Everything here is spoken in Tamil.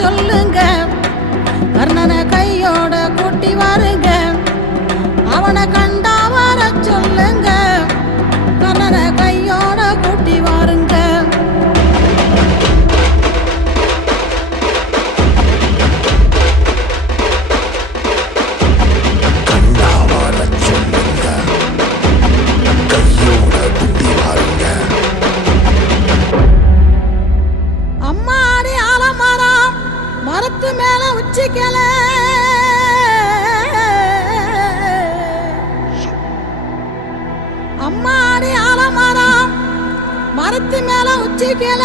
சொல்லுங்க, கர்ணனை கையோட கூட்டி வாருங்க. அவனை கண்டா வர சொல்லுங்க, கர்ணனை கையோட கூட்டி வாருங்க. அம்மாடி ஆலமரம் மரத்து மேல உச்சிக்கல, அம்மாடி ஆலமரம் மரத்து மேல உச்சிக்கல.